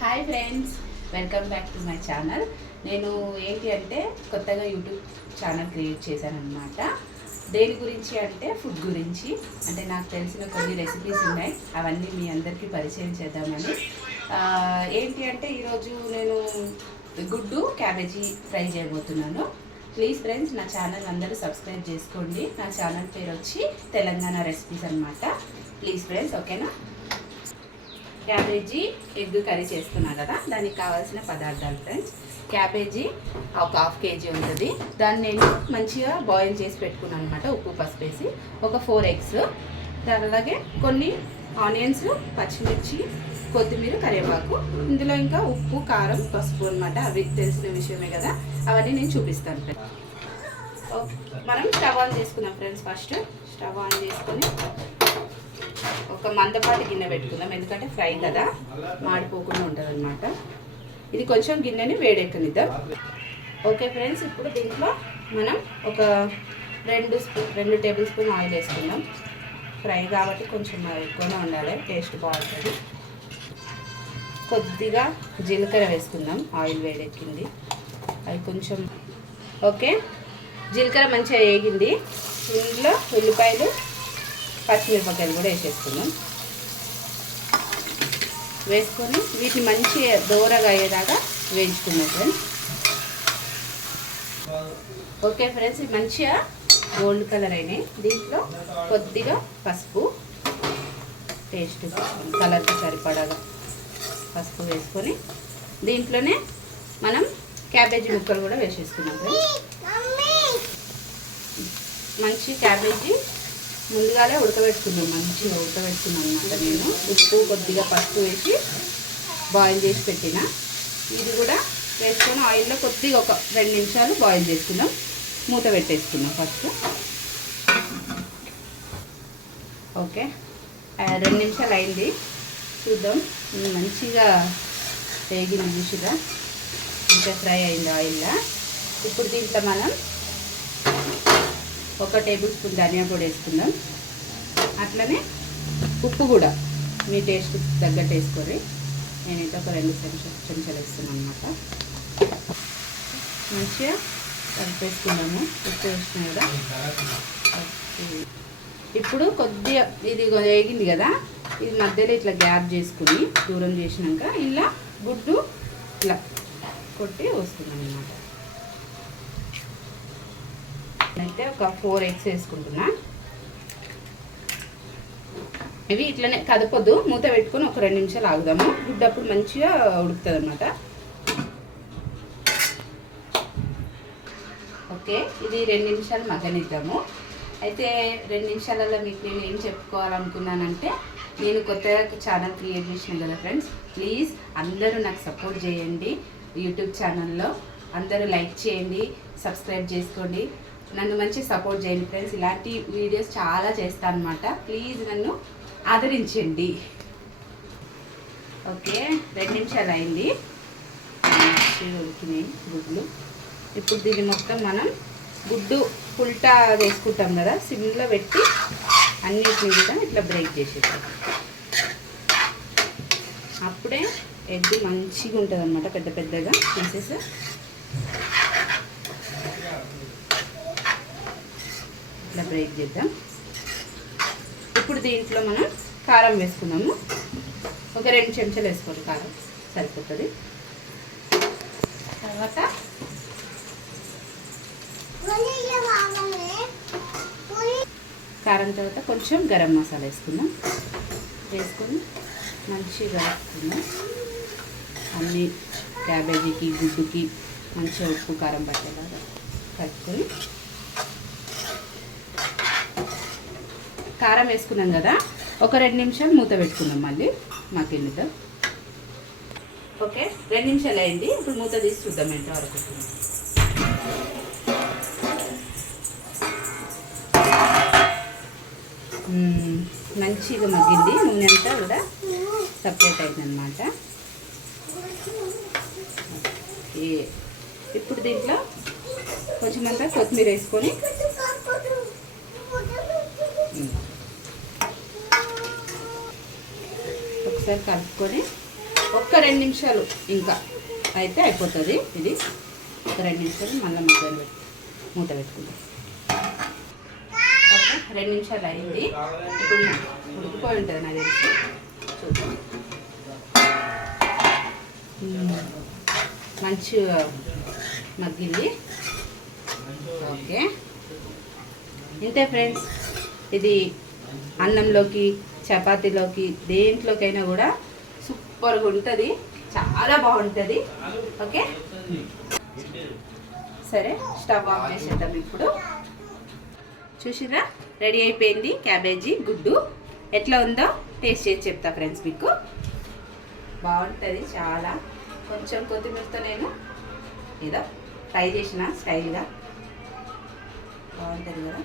Hi friends, welcome back to my channel. నేను ఏంటి అంటే కొత్తగా యూట్యూబ్ ఛానల్ క్రియేట్ చేశాను అనమాట. దేని గురించి అంటే ఫుడ్ గురించి. అంటే నాకు తెలిసిన కొన్ని రెసిపీస్ ఉన్నాయి, అవన్నీ మీ అందరికీ పరిచయం చేద్దామని. ఏంటి అంటే ఈరోజు నేను గుడ్డు క్యాబేజీ ఫ్రై చేయబోతున్నాను. ప్లీజ్ ఫ్రెండ్స్, నా ఛానల్ అందరూ సబ్స్క్రైబ్ చేసుకోండి. నా ఛానల్ పేరు వచ్చి తెలంగాణ రెసిపీస్ అనమాట. ప్లీజ్ ఫ్రెండ్స్, ఓకేనా. క్యాబేజీ ఎగ్ కర్రీ చేస్తున్నా కదా, దానికి కావాల్సిన పదార్థాలు ఫ్రెండ్స్. క్యాబేజీ ఒక హాఫ్ కేజీ ఉంటుంది. దాన్ని నేను మంచిగా బాయిల్ చేసి పెట్టుకున్నాను అనమాట, ఉప్పు పసుపు వేసి. ఒక 4 ఎగ్స్, అలాగే కొన్ని ఆనియన్స్, పచ్చిమిర్చి, కొత్తిమీర, కరివేపాకు. ఇందులో ఇంకా ఉప్పు, కారం, పసుపు అనమాట. అవి తెలిసిన విషయమే కదా, అవన్నీ నేను చూపిస్తాను ఫ్రెండ్స్. మనం స్టవ్ ఆన్ చేసుకుందాం ఫ్రెండ్స్. ఫస్ట్ స్టవ్ ఆన్ చేసుకొని ఒక మందపాటి గిన్నె పెట్టుకుందాం, ఎందుకంటే ఫ్రై కదా, మాడిపోకుండా ఉంటుంది అనమాట. ఇది కొంచెం గిన్నెని వేడెక్కనిద్దాం. ఓకే ఫ్రెండ్స్, ఇప్పుడు దీంట్లో మనం ఒక 2 టేబుల్ స్పూన్ ఆయిల్ వేసుకుందాం. ఫ్రై కాబట్టి కొంచెం ఎక్కువనే ఉండాలి, టేస్ట్ బాగుంటుంది. కొద్దిగా జీలకర్ర వేసుకుందాం. ఆయిల్ వేడెక్కింది, అది కొంచెం ఓకే. జీలకర్ర మంచిగా వేగింది. ఇందులో ఉల్లిపాయలు, పచ్చిమిరపకాయలు కూడా వేసేసుకుందాం. వేసుకొని వీటిని మంచిగా దూరగా అయ్యేదాకా వేయించుకుందాం ఫ్రెండ్స్. ఓకే ఫ్రెండ్స్, ఇవి మంచిగా గోల్డ్ కలర్ అయినాయి. దీంట్లో కొద్దిగా పసుపు, టేస్ట్ కలర్కి సరిపడాగా పసుపు వేసుకొని దీంట్లోనే మనం క్యాబేజీ ముక్కలు కూడా వేసేసుకున్నాం ఫ్రెండ్స్. మంచి క్యాబేజీ ముందుగానే ఉడకబెట్టుకున్నాం, మంచిగా ఉడకబెట్టుకున్నాం అనమాట. నేను ఉప్పు, కొద్దిగా పసుపు వేసి బాయిల్ చేసి పెట్టిన. ఇది కూడా వేసుకొని ఆయిల్లో కొద్దిగా ఒక 2 నిమిషాలు బాయిల్ చేసుకుందాం. మూత పెట్టేసుకుందాం ఫస్ట్. ఓకే, 2 నిమిషాలు అయింది, చూద్దాం. మంచిగా వేగింది చూసిగా, ఇంకా ఫ్రై అయింది ఆయిల్లో. ఇప్పుడు దీంట్లో మనం 1 టేబుల్ స్పూన్ ధనియా పొడి వేసుకుందాం. అట్లనే ఉప్పు కూడా మీ టేస్ట్ తగ్గట్టు వేసుకోండి. నేనైతే ఒక 2 చెంచాలు వేస్తున్నాను అనమాట. మంచిగా కలిపేసుకున్నాము. ఉప్పు వేసిన కూడా. ఇప్పుడు కొద్దిగా ఇది వేగింది కదా, ఇది మధ్యలో ఇట్లా గ్యాప్ చేసుకుని దూరం చేసినాక ఇలా గుడ్డు ఇట్లా కొట్టి వస్తున్నాం అన్నమాట. అయితే ఒక 4 ఎగ్స్ వేసుకుంటున్నా. ఇవి ఇట్లనే కదపొద్దు, మూత పెట్టుకొని ఒక 2 నిమిషాలు ఆగుదాము. గుడ్డు అప్పుడు మంచిగా ఉడుకుతుంది అన్నమాట. ఓకే, ఇది 2 నిమిషాలు మగ్గనిద్దాము. అయితే 2 నిమిషాలలో మీకు నేను ఏం చెప్పుకోవాలనుకున్నానంటే, నేను కొత్తగా ఛానల్ క్రియేట్ చేసిన కదా ఫ్రెండ్స్, ప్లీజ్ అందరూ నాకు సపోర్ట్ చేయండి. యూట్యూబ్ ఛానల్లో అందరూ లైక్ చేయండి, సబ్స్క్రైబ్ చేసుకోండి, నన్ను మంచి సపోర్ట్ చేయండి ఫ్రెండ్స్. ఇలాంటి వీడియోస్ చాలా చేస్తాను అనమాట. ప్లీజ్ నన్ను ఆదరించండి. ఓకే, 2 నిమిషాలు అయింది, ఉడికినాయి గుడ్లు. ఇప్పుడు దీన్ని మొత్తం మనం గుడ్డు పుల్టా వేసుకుంటాం కదా, సిమ్లో పెట్టి అన్నిటిని కూడా ఇట్లా బ్రేక్ చేసేస్తాం. అప్పుడే ఎగ్ మంచిగా ఉంటుంది అన్నమాట, పెద్ద పెద్దగా పీసెస్. ఇట్లా బ్రేక్ చేద్దాం. ఇప్పుడు దీంట్లో మనం కారం వేసుకున్నాము. ఒక 2 చెంచాలు వేసుకోండి, కారం సరిపోతుంది. తర్వాత కారం తర్వాత కొంచెం గరం మసాలా వేసుకుందాం. వేసుకొని మంచిగా కలుపుకుందాం. అన్నీ క్యాబేజీకి, గుడ్డుకి మంచిగా ఉప్పు, కారం పట్టేలాగా కలుపుకొని, కారం వేసుకున్నాం కదా, ఒక 2 నిమిషాలు మూత పెట్టుకుందాం. మళ్ళీ మగ్గిద్దాం. ఓకే, 2 నిమిషాలు అయింది. ఇప్పుడు మూత తీసి చూద్దాం ఎంతవరకు. మంచిగా మగ్గింది, నూనె అంతా కూడా సపరేట్ అయిందనమాట. ఓకే, ఇప్పుడు దీంట్లో కొంచెం అంతా కొత్తిమీర వేసుకొని ఒకసారి కలుపుకొని ఒక్క 2 నిమిషాలు ఇంకా అయితే అయిపోతుంది. ఇది ఒక 2 నిమిషాలు మళ్ళీ మూత పెట్టుకుంటాం. ఓకే, 2 నిమిషాలు అయింది. ఇప్పుడు ఉడికిపోయి ఉంటుంది నాకు తెలిసి. చూద్దాం. మంచిగా మగ్గింది. ఓకే, ఇంతే ఫ్రెండ్స్. ఇది అన్నంలోకి, చపాతీలోకి, దేంట్లోకైనా కూడా సూపర్గా ఉంటుంది. చాలా బాగుంటుంది. ఓకే, సరే స్టవ్ ఆఫ్ చేసేద్దాం. ఇప్పుడు చూసిరా, రెడీ అయిపోయింది క్యాబేజీ గుడ్డు. ఎట్లా ఉందో టేస్ట్ చేసి చెప్తా ఫ్రెండ్స్ మీకు. బాగుంటుంది చాలా. కొంచెం కొత్తిమీరతో నేను ఏదో ఫ్రై చేసిన స్టైల్గా. బాగుంటుంది కదా.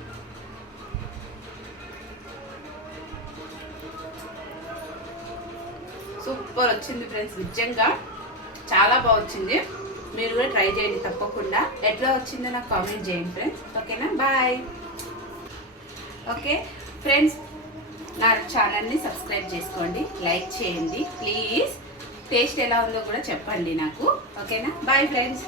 సూపర్ వచ్చింది ఫ్రెండ్స్, నిజంగా చాలా బాగా వచ్చింది. మీరు కూడా ట్రై చేయండి తప్పకుండా. ఎట్లా వచ్చిందో నాకు కామెంట్ చేయండి ఫ్రెండ్స్. ఓకేనా, బాయ్. ఓకే ఫ్రెండ్స్, నా ఛానల్ని సబ్స్క్రైబ్ చేసుకోండి, లైక్ చేయండి ప్లీజ్. టేస్ట్ ఎలా ఉందో కూడా చెప్పండి నాకు. ఓకేనా, బాయ్ ఫ్రెండ్స్.